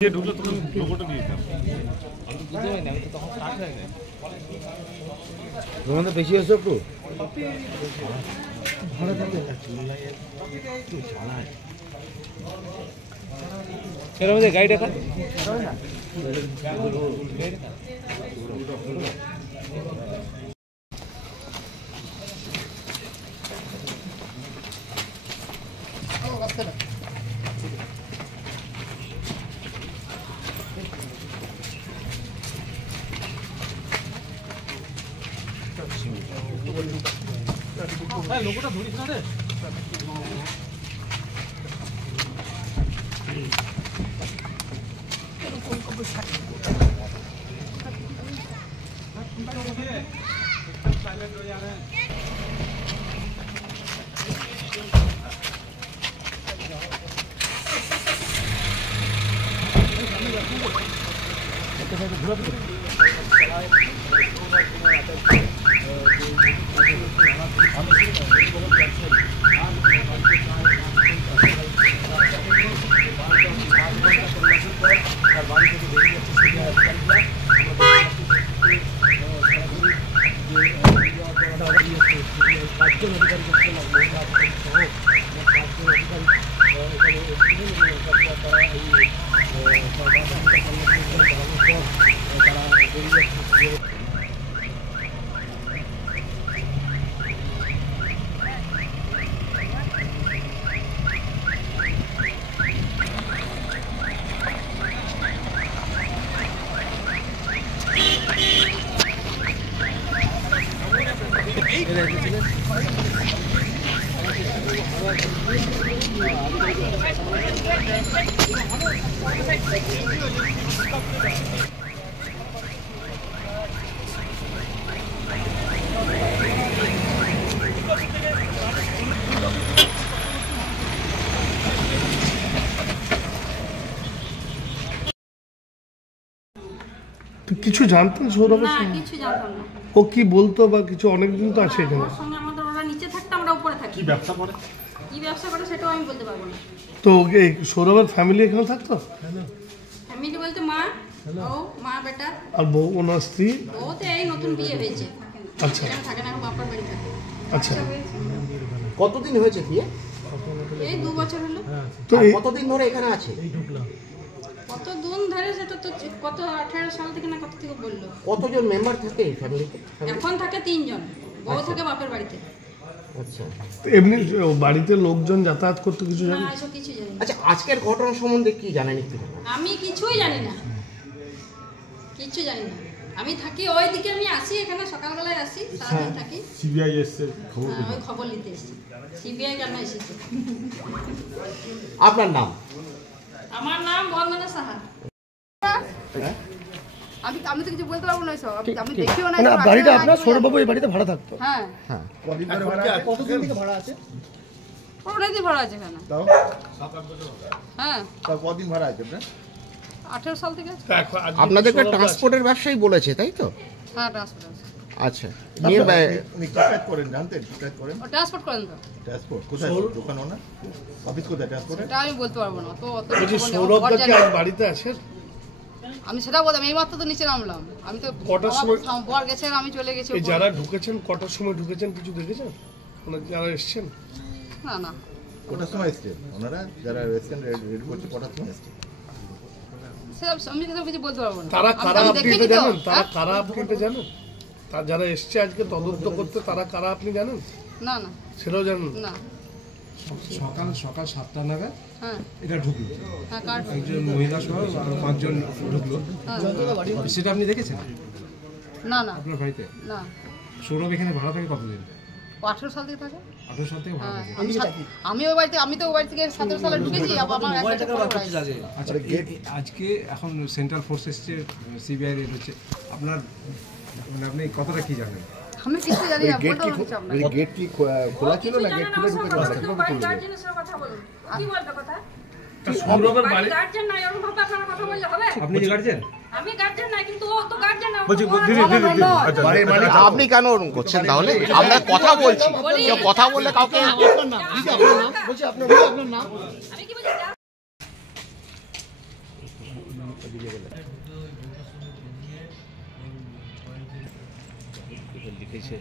ঢুকলে তখন লোগোটা দিয়ে দিতাম। আমি তো তখন স্টার্ট হয়ে যায়। তোমাদের বেশি হচ্ছে একটু ভাড়া থাকে এর মধ্যে গাড়ি দেখা লোকটা ধরিস না রে। কিছু জানতেন সৌরভ? না, কিছু জানতাম না। ও কি বলতো বা কিছু? অনেকদিন তো আছে এখানে। ওর সঙ্গে আমাদের ওরা নিচে থাকতো, আমরা উপরে থাকি। কি ব্যবসা করে? কি ব্যবসা করে সেটাও আমি বলতে পারবো না। তো এই সৌরভের ফ্যামিলি এখানে থাকতো? ফ্যামিলি বলতে মা, ও মা বেটা আর বউ, ওনার স্ত্রী? ও তো এই নতুন বিয়ে হয়েছে। আচ্ছা। এখানে থাকে না, এখন বাপের বাড়ি থাকে। আচ্ছা। কতদিন হয়েছে বিয়ে? এই 2 বছর হলো। তো এই কতদিন ধরে এখানে আছে? কত দিন ধরে সেটা তো কত 18 সাল থেকে না কত থেকে বললো। কতজন মেম্বার থাকে এই ফ্যামিলিতে? এখন থাকে 3 জন, বউ থাকে বাপের বাড়িতে। আচ্ছা, এমনি বাড়িতে লোকজন যাতায়াত করতে কিছু না, জানেন? এসব কিছু জানি না। আচ্ছা, আজকের ঘটনা সম্বন্ধে কি জানেন একটু? আমি কিছুই জানি না, কিচ্ছু জানি না। আমি থাকি ওইদিকে, আমি আসি এখানে সকালবেলায় আসি, সারাদিন থাকি। সিবিআই এসছে খবর ওই খবর নিতে এসেছি। সিবিআই কেন এসেছে? আপনার নাম? আমার নাম বন্দনা সাহা। আমি তো কিছু বলতে পারবো না সব। আমি দেখিও না। না, বাড়িটা আপনার? সৌরভবাবু এই বাড়িতে ভাড়া থাকতো? হ্যাঁ। হ্যাঁ। কতদিন থেকে ভাড়া আছে? অনেকদিন ভাড়া আছে এখানে। হ্যাঁ। কদিন ভাড়া আছে আপনার? 18 সাল থেকে আছে। আপনাদেরকে ট্রান্সপোর্টের ব্যবসায়ী বলেছে, তাই তো? হ্যাঁ, ট্রান্সপোর্ট আছে। আচ্ছা, নিয়ে উনি ট্রান্সপোর্ট করেন, জানতেন? ট্রান্সপোর্ট করেন? ও ট্রান্সপোর্ট করেন তো? ট্রান্সপোর্ট কোথায় দোকান ওনার? অফিস কোথায় ট্রান্সপোর্টে? এটা আমি বলতে পারবো না। তো অত বলছি খবর নেই। সৌরভদা কি ঘর আজ বাড়িতে আছেন? আমি সেটা বলতাম, এই মাত্র তো নিচে নামলাম। আমি তো কটার সময়- বর গেছেন, আমি চলে গেছি এই উপরে। যারা ঢুকেছেন কটার সময় ঢুকেছেন কিছু দেখেছেন? মানে যারা এসছেন? না না, কটার সময় এসছে ওনারা? যারা রেস্টুরেন্ট রেডি করছে কটার সময় এসছে? সেসব আমি সেসব কিছু বলতে পারবো না। তারা আমি কারা? তো আপনি দেখিনি এটা তো। জানেন? তারা হ্যাঁ? কারা আপনি এটা জানেন? তার যারা এসছে আজকে তদন্ত করতে, তারা কারা আপনি জানেন? না না সেটাও জানেন না। সকাল 7টা নাগাদ হ্যাঁ এটা ঢুকলো, হ্যাঁ, কার? একজন মহিলা সহ আরো 5 জন ঢুকলো। সেটা আপনি দেখেছেন না না আপনার বাড়িতে? না। সৌরভ এখানে ভাড়া থাকে কতদিন? ও 18 সাল থেকে থাকে। 18 সাল থেকে ভাড়া হ্যাঁ, থাকে। আমি ওই বাড়িতে, আমি তো ওই বাড়ি থেকে 17 সালে ঢুকেছি। আমার এক বছর পরে বাড়ি এসেছি। আচ্ছা, আজকে এখন সেন্ট্রাল ফোর্স এসছে, সিবিআই রেড হচ্ছে, আপনার মানে আপনি কতটা কি জানেন? আমি কিছু জানি না, বলতে পারবো কিছু আপনাকে। গেট কি খোলা ছিল না গেট খুলে ঢুকে গেল? সৌরভের বাড়ি আপনি গার্জেন? আমি গার্জেন না, কিন্তু ও তো গার্জেন না। বলছি দিদি আচ্ছা বাড়ির মালিক আপনি কেন ওরকম করছেন তাহলে? আমরা কথা বলছি, কেউ কথা বললে কাউকে আমি কি বলছি? লিখেছে